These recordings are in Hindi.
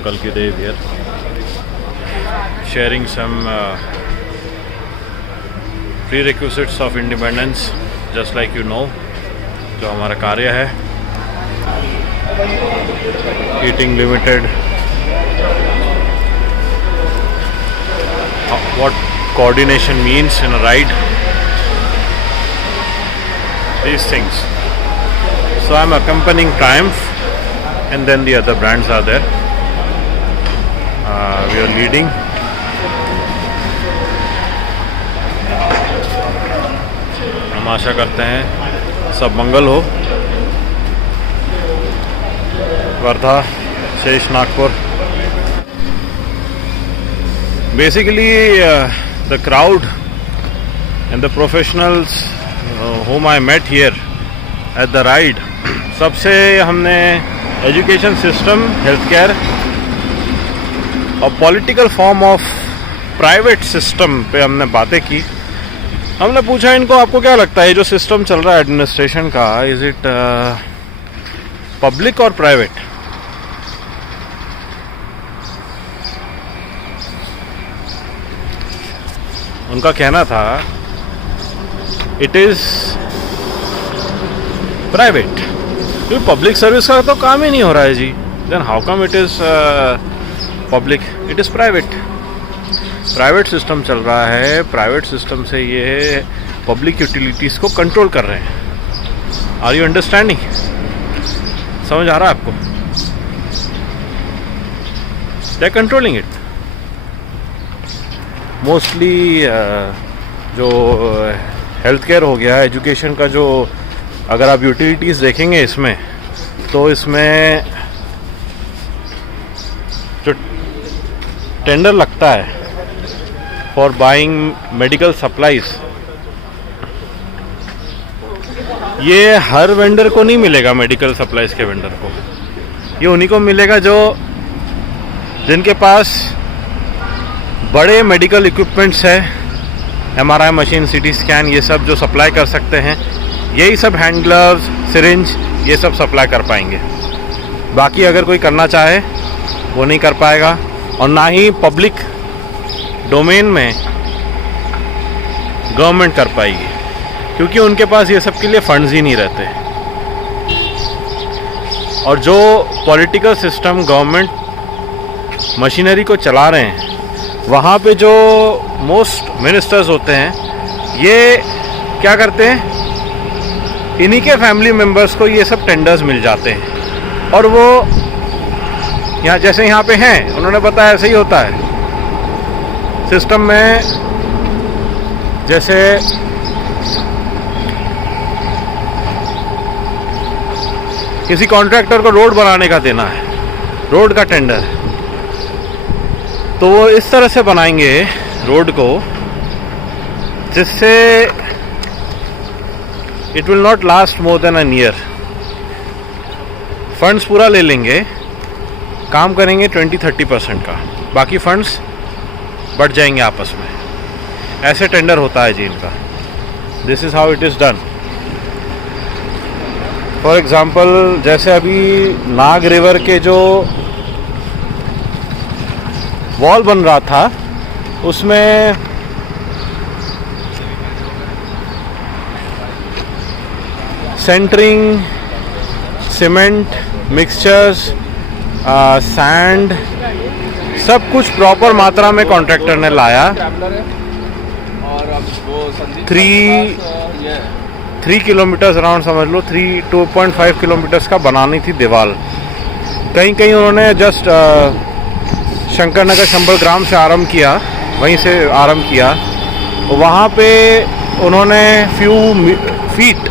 on Kalki Dev here, sharing some prerequisites of independence, just like you know, जो हमारा कार्य है, Eating Limited, what coordination means in a ride, these things. So I'm accompanying Triumph, and then the other brands are there. We are leading. हम आशा करते हैं सब मंगल हो. वर्धा, शेष, Nagpur. Basically, the crowd and the professionals whom I met here at the ride, सबसे हमने एजुकेशन सिस्टम, हेल्थ केयर और political form of private system पे हमने बातें की. हमने पूछा इनको, आपको क्या लगता है जो सिस्टम चल रहा है एडमिनिस्ट्रेशन का, इज इट पब्लिक और प्राइवेट? उनका कहना था it is private. Public service का तो काम ही नहीं हो रहा है जी. Then how come it is public? It is private. Private system चल रहा है. प्राइवेट सिस्टम से ये पब्लिक यूटिलिटीज को कंट्रोल कर रहे हैं. Are you understanding? समझ आ रहा है आपको? They are controlling it. Mostly जो हेल्थ केयर हो गया, एजुकेशन का जो, अगर आप यूटिलिटीज़ देखेंगे इसमें, तो इसमें जो टेंडर लगता है फॉर बाइंग मेडिकल सप्लाईज, ये हर वेंडर को नहीं मिलेगा. मेडिकल सप्लाईज के वेंडर को ये उन्हीं को मिलेगा जो जिनके पास बड़े मेडिकल इक्विपमेंट्स है, MRI मशीन, CT स्कैन, ये सब जो सप्लाई कर सकते हैं. यही सब हैंड ग्लव्स, सिरिंज, ये सब सप्लाई कर पाएंगे. बाकी अगर कोई करना चाहे वो नहीं कर पाएगा. और ना ही पब्लिक डोमेन में गवर्नमेंट कर पाएगी, क्योंकि उनके पास ये सब के लिए फंड्स ही नहीं रहते. और जो पॉलिटिकल सिस्टम गवर्नमेंट मशीनरी को चला रहे हैं, वहाँ पे जो मोस्ट मिनिस्टर्स होते हैं, ये क्या करते हैं, इन्हीं के फैमिली मेम्बर्स को ये सब टेंडर्स मिल जाते हैं. और वो यहाँ जैसे यहाँ पे हैं, उन्होंने बताया ऐसे ही होता है सिस्टम में. जैसे किसी कॉन्ट्रैक्टर को रोड बनाने का देना है, रोड का टेंडर, तो वो इस तरह से बनाएंगे रोड को जिससे it will not last more than an year. Funds पूरा ले लेंगे, काम करेंगे 20-30% का, बाकी फंड्स बढ़ जाएंगे आपस में. ऐसे टेंडर होता है जी इनका. This is how it is done. For example, जैसे अभी नाग रिवर के जो वॉल बन रहा था, उसमें सेंटरिंग, सीमेंट, मिक्सचर्स, सैंड, सब कुछ प्रॉपर मात्रा में कॉन्ट्रैक्टर ने लाया. 3 किलोमीटर्स अराउंड समझ लो, 2.5 किलोमीटर्स का बनानी थी दीवार. कहीं कहीं उन्होंने जस्ट शंकर नगर शंबर ग्राम से आरंभ किया, वहीं से आरंभ किया. वहाँ पे उन्होंने फ्यू फीट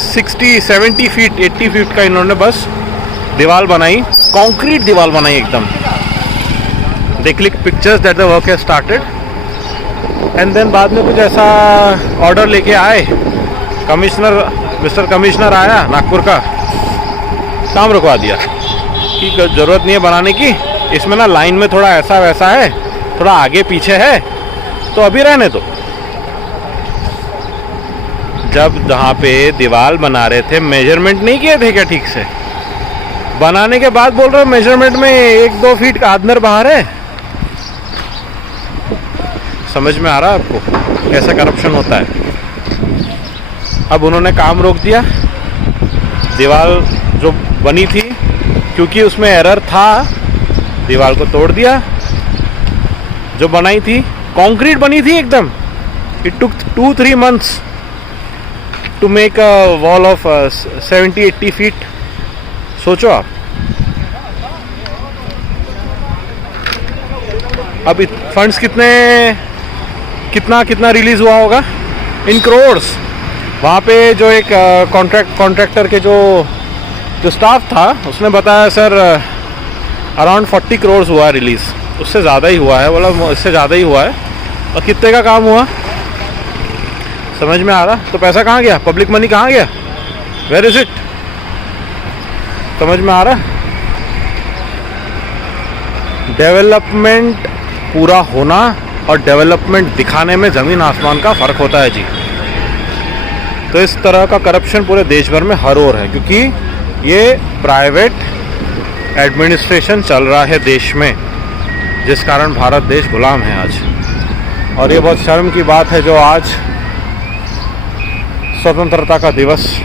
60-70 फीट 80 फीट का इन्होंने बस दीवार बनाई, कंक्रीट दीवार बनाई एकदम. They click pictures that the work has started. And then बाद में कुछ ऐसा ऑर्डर लेके आए कमिश्नर, मिस्टर कमिश्नर आया नागपुर का, काम रुकवा दिया कि ज़रूरत नहीं है बनाने की, इसमें ना लाइन में थोड़ा ऐसा वैसा है, थोड़ा आगे पीछे है, तो अभी रहने दो. जब जहाँ पे दीवार बना रहे थे, मेजरमेंट नहीं किए थे क्या ठीक से? बनाने के बाद बोल रहे हो मेजरमेंट में 1-2 फीट का अंदर बाहर है। समझ में आ रहा है आपको कैसा करप्शन होता है। अब उन्होंने काम रोक दिया। दीवार जो बनी थी क्योंकि उसमें एरर था, दीवार को तोड़ दिया। जो बनाई थी कंक्रीट बनी थी एकदम। It took 2-3 months to make a wall of 70-80 feet. सोचो आप। अब फंड्स कितना रिलीज हुआ होगा इन करोड्स। वहाँ पे जो एक कॉन्ट्रैक्टर के जो स्टाफ था उसने बताया सर अराउंड 40 करोड़ हुआ है रिलीज। उससे ज़्यादा ही हुआ है, बोला इससे ज़्यादा ही हुआ है। और कितने का काम हुआ समझ में आ रहा। तो पैसा कहाँ गया, पब्लिक मनी कहाँ गया, वेयर इज इट। समझ में आ रहा। डेवलपमेंट पूरा होना और डेवलपमेंट दिखाने में ज़मीन आसमान का फ़र्क होता है जी। तो इस तरह का करप्शन पूरे देश भर में हर ओर है क्योंकि ये प्राइवेट एडमिनिस्ट्रेशन चल रहा है देश में, जिस कारण भारत देश गुलाम है आज। और ये बहुत शर्म की बात है जो आज स्वतंत्रता का दिवस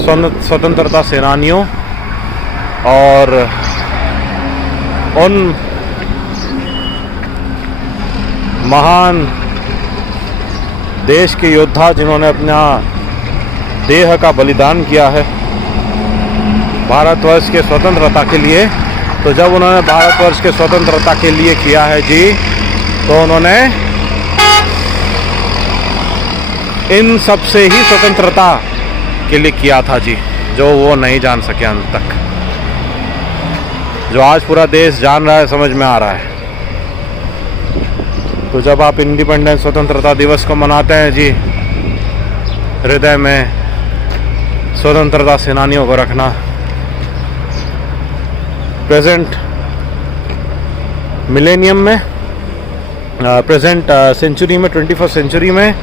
स्वतंत्रता सेनानियों और उन महान देश के योद्धा जिन्होंने अपना देह का बलिदान किया है भारतवर्ष के स्वतंत्रता के लिए। तो जब उन्होंने भारतवर्ष के स्वतंत्रता के लिए किया है जी, तो उन्होंने इन सब से ही स्वतंत्रता के लिए किया था जी, जो वो नहीं जान सके अंत तक, जो आज पूरा देश जान रहा है, समझ में आ रहा है। तो जब आप इंडिपेंडेंस स्वतंत्रता दिवस को मनाते हैं जी, हृदय में स्वतंत्रता सेनानियों को रखना। प्रेजेंट मिलेनियम में, प्रेजेंट सेंचुरी में, 21st सेंचुरी में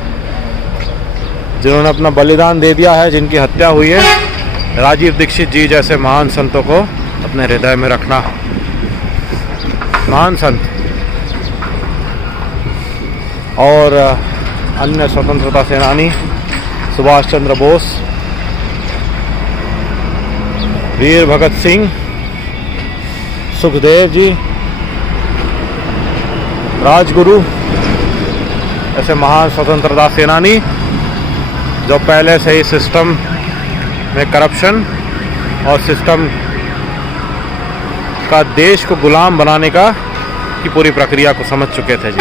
जिन्होंने अपना बलिदान दे दिया है, जिनकी हत्या हुई है, राजीव दीक्षित जी जैसे महान संतों को अपने हृदय में रखना। महान संत और अन्य स्वतंत्रता सेनानी सुभाष चंद्र बोस, वीर भगत सिंह, सुखदेव जी, राजगुरु ऐसे महान स्वतंत्रता सेनानी जो पहले से ही सिस्टम में करप्शन और सिस्टम का देश को गुलाम बनाने की पूरी प्रक्रिया को समझ चुके थे जी।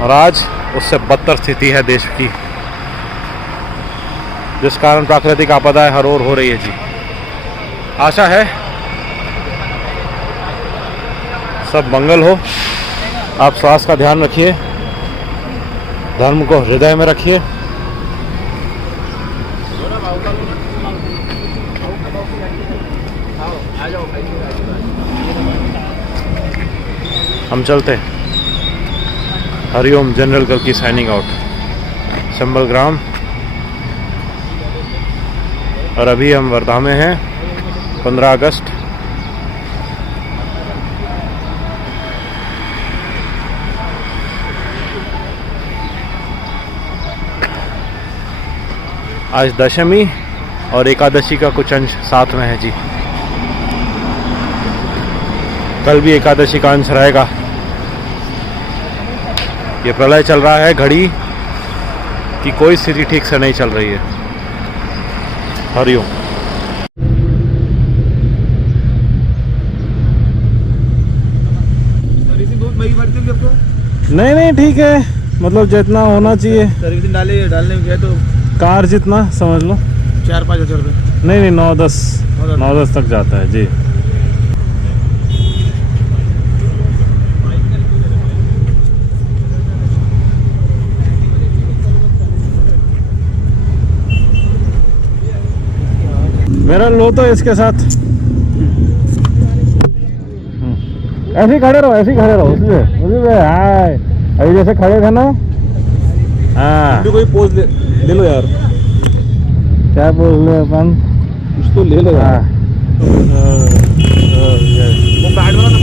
और आज उससे बदतर स्थिति है देश की, जिस कारण प्राकृतिक आपदाएं हर ओर हो रही है जी। आशा है सब मंगल हो। आप स्वास्थ्य का ध्यान रखिए, धर्म को हृदय में रखिए। हम चलते। हरिओम जनरल कल्की साइनिंग आउट, संबल ग्राम। और अभी हम वर्धा में हैं, 15 अगस्त। आज दशमी और एकादशी का कुछ अंश साथ में है जी। कल भी एकादशी का अंश रहेगा। ये प्रलय चल रहा है, घड़ी की कोई स्थिति ठीक से नहीं चल रही है। हरिओम। नहीं ठीक है, मतलब जितना होना चाहिए। सर्विसिंग डालने में गया तो कार जितना समझ लो 4-5 हज़ार रुपये। नहीं 9-10 तक जाता है जी। मेरा लो तो इसके साथ ऐसे ही खड़े रहो उसी पे। हाय, अभी जैसे खड़े थे ना। हाँ, कोई पोज ले लो यार। क्या बोल रहे अपन? कुछ तो ले लो यार। हाँ, वो कार्ड वाला